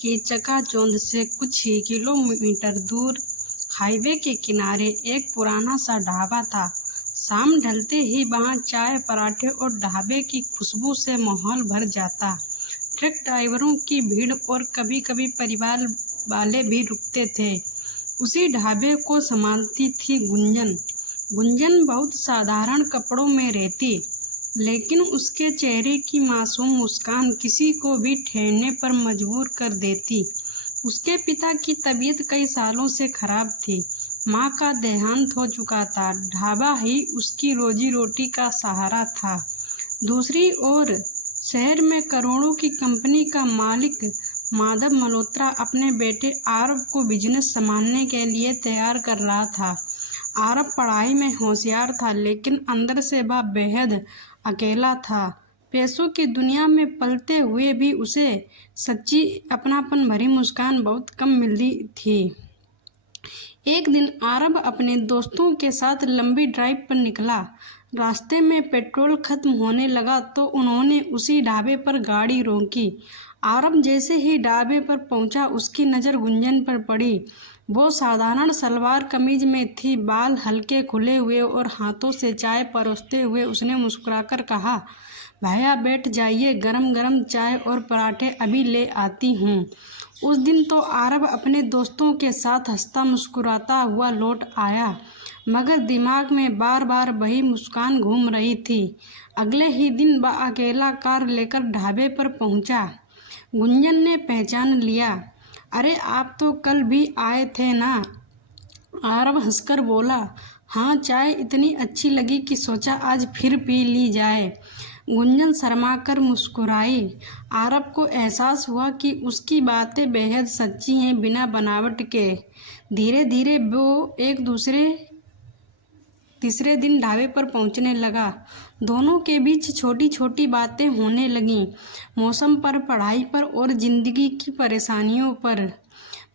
की चकाचौंध से कुछ ही किलोमीटर दूर हाईवे के किनारे एक पुराना सा ढाबा था। शाम ढलते ही वहां चाय, पराठे और ढाबे की खुशबू से माहौल भर जाता। ट्रक ड्राइवरों की भीड़ और कभी-कभी परिवार वाले भी रुकते थे। उसी ढाबे को संभालती थी गुंजन। गुंजन बहुत साधारण कपड़ों में रहती, लेकिन उसके चेहरे की मासूम मुस्कान किसी को भी ठहरने पर मजबूर कर देती। उसके पिता की तबीयत कई सालों से खराब थी। माँ का देहांत हो चुका था। ढाबा ही उसकी रोजी रोटी का सहारा था। दूसरी ओर शहर में करोड़ों की कंपनी का मालिक माधव मल्होत्रा अपने बेटे आरव को बिजनेस संभालने के लिए तैयार कर रहा था। आरव पढ़ाई में होशियार था, लेकिन अंदर से वह बेहद अकेला था। पैसों की दुनिया में पलते हुए भी उसे सच्ची अपनापन भरी मुस्कान बहुत कम मिलती थी। एक दिन आरव अपने दोस्तों के साथ लंबी ड्राइव पर निकला। रास्ते में पेट्रोल खत्म होने लगा तो उन्होंने उसी ढाबे पर गाड़ी रोकी। आरव जैसे ही ढाबे पर पहुंचा, उसकी नज़र गुंजन पर पड़ी। वो साधारण सलवार कमीज में थी, बाल हल्के खुले हुए और हाथों से चाय परोसते हुए उसने मुस्कुराकर कहा, भैया बैठ जाइए, गरम गरम चाय और पराठे अभी ले आती हूँ। उस दिन तो आरव अपने दोस्तों के साथ हंसता मुस्कुराता हुआ लौट आया, मगर दिमाग में बार बार वही मुस्कान घूम रही थी। अगले ही दिन वह अकेला कार लेकर ढाबे पर पहुंचा। गुंजन ने पहचान लिया। अरे, आप तो कल भी आए थे ना? आरव हंसकर बोला। हाँ, चाय इतनी अच्छी लगी कि सोचा आज फिर पी ली जाए। गुंजन शर्माकर मुस्कुराई। आरव को एहसास हुआ कि उसकी बातें बेहद सच्ची हैं, बिना बनावट के। धीरे धीरे वो एक तीसरे दिन ढाबे पर पहुंचने लगा। दोनों के बीच छोटी छोटी बातें होने लगीं, मौसम पर, पढ़ाई पर और जिंदगी की परेशानियों पर,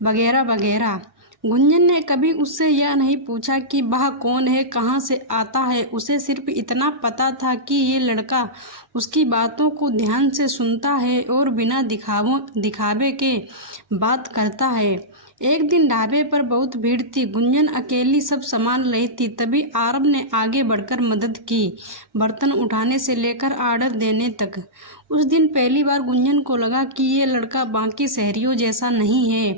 वगैरह वगैरह। गुंजन ने कभी उससे यह नहीं पूछा कि वह कौन है, कहाँ से आता है। उसे सिर्फ इतना पता था कि ये लड़का उसकी बातों को ध्यान से सुनता है और बिना दिखावे के बात करता है। एक दिन ढाबे पर बहुत भीड़ थी। गुंजन अकेली सब संभाल रही थी। तभी आरव ने आगे बढ़कर मदद की, बर्तन उठाने से लेकर ऑर्डर देने तक। उस दिन पहली बार गुंजन को लगा कि ये लड़का बाकी शहरियों जैसा नहीं है।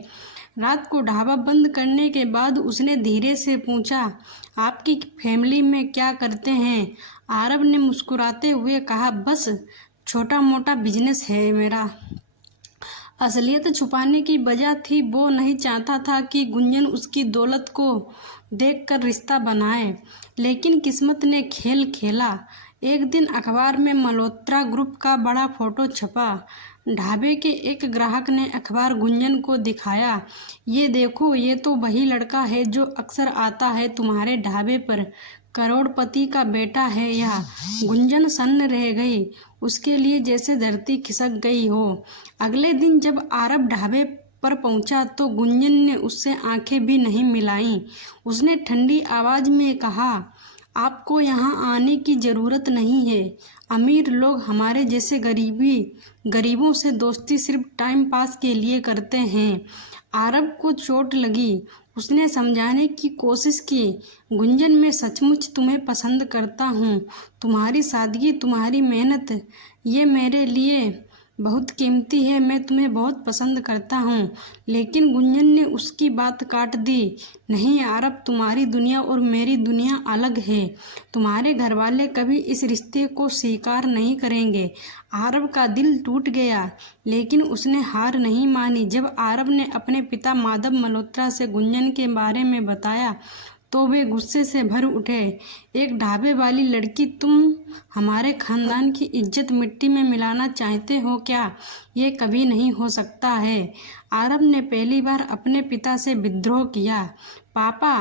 रात को ढाबा बंद करने के बाद उसने धीरे से पूछा, आपकी फैमिली में क्या करते हैं? आरव ने मुस्कुराते हुए कहा, बस छोटा मोटा बिजनेस है मेरा। असलियत छुपाने की वजह थी, वो नहीं चाहता था कि गुंजन उसकी दौलत को देखकर रिश्ता बनाए। लेकिन किस्मत ने खेल खेला। एक दिन अखबार में मल्होत्रा ग्रुप का बड़ा फोटो छपा। ढाबे के एक ग्राहक ने अखबार गुंजन को दिखाया। ये देखो, ये तो वही लड़का है जो अक्सर आता है तुम्हारे ढाबे पर। करोड़पति का बेटा है यह। गुंजन सन्न रह गई। उसके लिए जैसे धरती खिसक गई हो। अगले दिन जब आरव ढाबे पर पहुंचा तो गुंजन ने उससे आंखें भी नहीं मिलाईं। उसने ठंडी आवाज में कहा, आपको यहाँ आने की ज़रूरत नहीं है। अमीर लोग हमारे जैसे गरीबों से दोस्ती सिर्फ टाइम पास के लिए करते हैं। आरव को चोट लगी। उसने समझाने की कोशिश की, गुंजन, मैं सचमुच तुम्हें पसंद करता हूँ। तुम्हारी सादगी, तुम्हारी मेहनत, ये मेरे लिए बहुत कीमती है। मैं तुम्हें बहुत पसंद करता हूँ। लेकिन गुंजन ने उसकी बात काट दी। नहीं आरव, तुम्हारी दुनिया और मेरी दुनिया अलग है। तुम्हारे घर वाले कभी इस रिश्ते को स्वीकार नहीं करेंगे। आरव का दिल टूट गया, लेकिन उसने हार नहीं मानी। जब आरव ने अपने पिता माधव मल्होत्रा से गुंजन के बारे में बताया तो वे गुस्से से भर उठे। एक ढाबे वाली लड़की, तुम हमारे खानदान की इज्जत मिट्टी में मिलाना चाहते हो क्या? ये कभी नहीं हो सकता है। आरव ने पहली बार अपने पिता से विद्रोह किया। पापा,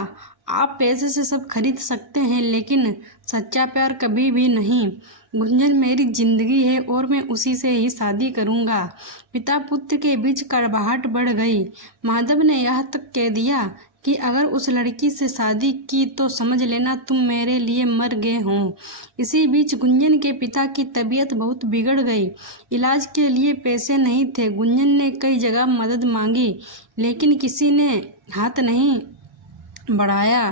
आप पैसे से सब खरीद सकते हैं, लेकिन सच्चा प्यार कभी भी नहीं। गुंजन मेरी जिंदगी है और मैं उसी से ही शादी करूंगा। पिता पुत्र के बीच कड़वाहट बढ़ गई। माधव ने यह तक कह दिया कि अगर उस लड़की से शादी की तो समझ लेना तुम मेरे लिए मर गए हो। इसी बीच गुंजन के पिता की तबीयत बहुत बिगड़ गई। इलाज के लिए पैसे नहीं थे। गुंजन ने कई जगह मदद मांगी लेकिन किसी ने हाथ नहीं बढ़ाया।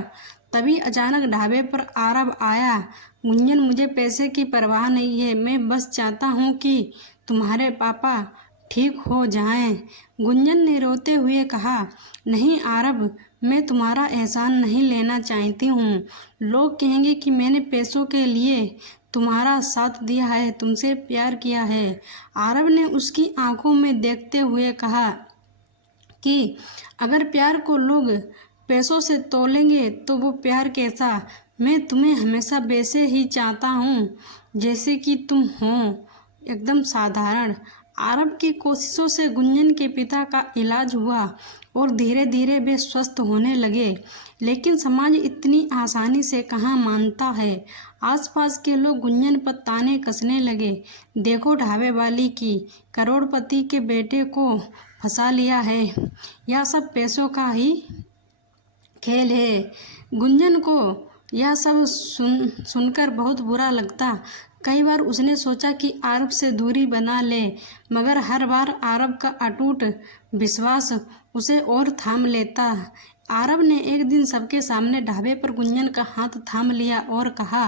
तभी अचानक ढाबे पर आरव आया। गुंजन, मुझे पैसे की परवाह नहीं है, मैं बस चाहता हूँ कि तुम्हारे पापा ठीक हो जाएं। गुंजन ने रोते हुए कहा, नहीं आरव, मैं तुम्हारा एहसान नहीं लेना चाहती हूँ। लोग कहेंगे कि मैंने पैसों के लिए तुम्हारा साथ दिया है, तुमसे प्यार किया है। आरव ने उसकी आंखों में देखते हुए कहा कि अगर प्यार को लोग पैसों से तोलेंगे तो वो प्यार कैसा। मैं तुम्हें हमेशा वैसे ही चाहता हूँ जैसे कि तुम हो, एकदम साधारण। आरव की कोशिशों से गुंजन के पिता का इलाज हुआ और धीरे धीरे वे स्वस्थ होने लगे। लेकिन समाज इतनी आसानी से कहाँ मानता है। आसपास के लोग गुंजन पर ताने कसने लगे। देखो ढाबे वाली की करोड़पति के बेटे को फंसा लिया है, यह सब पैसों का ही खेल है। गुंजन को यह सब सुनकर बहुत बुरा लगता। कई बार उसने सोचा कि आरव से दूरी बना ले, मगर हर बार आरव का अटूट विश्वास उसे और थाम लेता। आरव ने एक दिन सबके सामने ढाबे पर गुंजन का हाथ थाम लिया और कहा,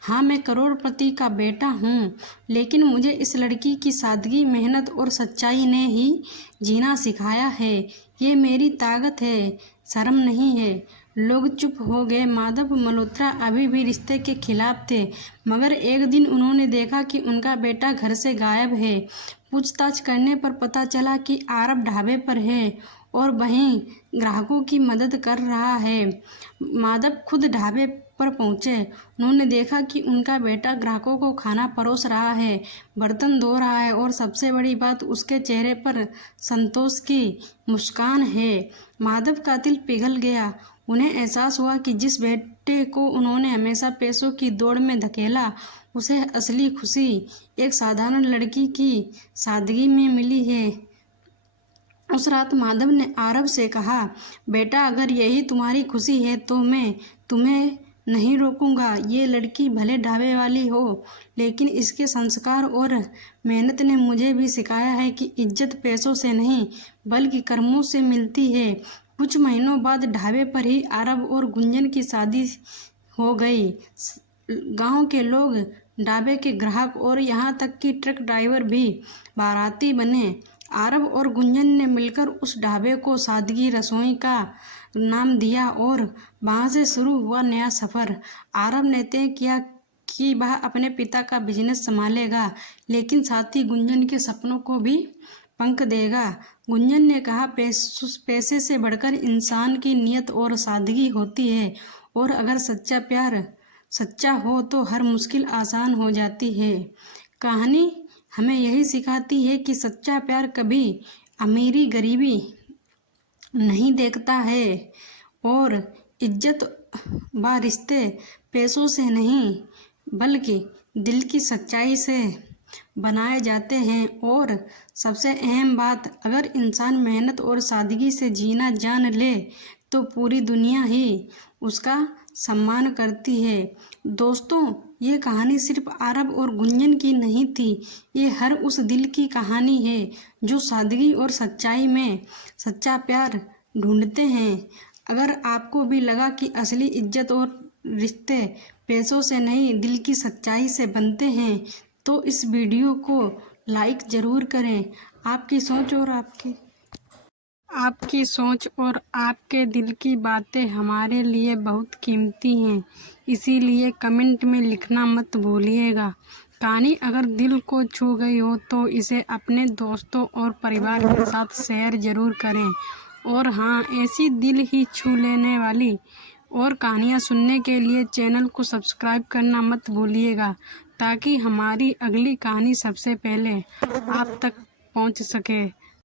हाँ मैं करोड़पति का बेटा हूँ, लेकिन मुझे इस लड़की की सादगी, मेहनत और सच्चाई ने ही जीना सिखाया है। ये मेरी ताकत है, शर्म नहीं है। लोग चुप हो गए। माधव मल्होत्रा अभी भी रिश्ते के खिलाफ थे, मगर एक दिन उन्होंने देखा कि उनका बेटा घर से गायब है। पूछताछ करने पर पता चला कि आरव ढाबे पर है और वहीं ग्राहकों की मदद कर रहा है। माधव खुद ढाबे पर पहुंचे। उन्होंने देखा कि उनका बेटा ग्राहकों को खाना परोस रहा है, बर्तन धो रहा है और सबसे बड़ी बात, उसके चेहरे पर संतोष की मुस्कान है। माधव का दिल पिघल गया। उन्हें एहसास हुआ कि जिस बेटे को उन्होंने हमेशा पैसों की दौड़ में धकेला, उसे असली खुशी एक साधारण लड़की की सादगी में मिली है। उस रात माधव ने आरव से कहा, बेटा अगर यही तुम्हारी खुशी है तो मैं तुम्हें नहीं रोकूंगा। ये लड़की भले ढाबे वाली हो, लेकिन इसके संस्कार और मेहनत ने मुझे भी सिखाया है कि इज्जत पैसों से नहीं बल्कि कर्मों से मिलती है। कुछ महीनों बाद ढाबे पर ही आरव और गुंजन की शादी हो गई। गांव के लोग, ढाबे के ग्राहक और यहाँ तक कि ट्रक ड्राइवर भी बाराती बने। आरव और गुंजन ने मिलकर उस ढाबे को सादगी रसोई का नाम दिया और वहाँ से शुरू हुआ नया सफ़र। आरव ने तय किया कि वह अपने पिता का बिजनेस संभालेगा, लेकिन साथ ही गुंजन के सपनों को भी पंख देगा। गुंजन ने कहा, पैसे से बढ़कर इंसान की नीयत और सादगी होती है, और अगर सच्चा प्यार सच्चा हो तो हर मुश्किल आसान हो जाती है। कहानी हमें यही सिखाती है कि सच्चा प्यार कभी अमीरी गरीबी नहीं देखता है, और इज्जत व रिश्ते पैसों से नहीं बल्कि दिल की सच्चाई से बनाए जाते हैं। और सबसे अहम बात, अगर इंसान मेहनत और सादगी से जीना जान ले तो पूरी दुनिया ही उसका सम्मान करती है। दोस्तों, ये कहानी सिर्फ आरव और गुंजन की नहीं थी, ये हर उस दिल की कहानी है जो सादगी और सच्चाई में सच्चा प्यार ढूंढते हैं। अगर आपको भी लगा कि असली इज्जत और रिश्ते पैसों से नहीं दिल की सच्चाई से बनते हैं, तो इस वीडियो को लाइक ज़रूर करें। आपकी सोच और आपके दिल की बातें हमारे लिए बहुत कीमती हैं, इसीलिए कमेंट में लिखना मत भूलिएगा। कहानी अगर दिल को छू गई हो तो इसे अपने दोस्तों और परिवार के साथ शेयर ज़रूर करें। और हाँ, ऐसी दिल ही छू लेने वाली और कहानियाँ सुनने के लिए चैनल को सब्सक्राइब करना मत भूलिएगा, ताकि हमारी अगली कहानी सबसे पहले आप तक पहुंच सके।